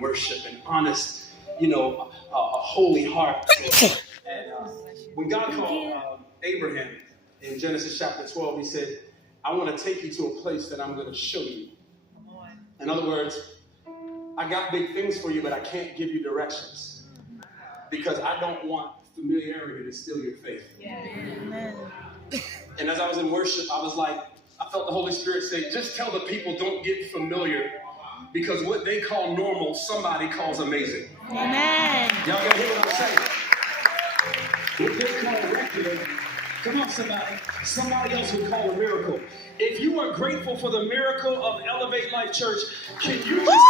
worship and honest, a holy heart. And when God called Abraham in Genesis chapter 12, he said, I want to take you to a place that I'm going to show you. In other words, I got big things for you, but I can't give you directions because I don't want familiarity to steal your faith. Amen. And as I was in worship, I felt the Holy Spirit say, just tell the people don't get familiar because what they call normal, somebody calls amazing. Amen. Y'all gotta hear what I'm saying? What they call regular, come on somebody else would call a miracle. If you are grateful for the miracle of Elevate Life Church, can you just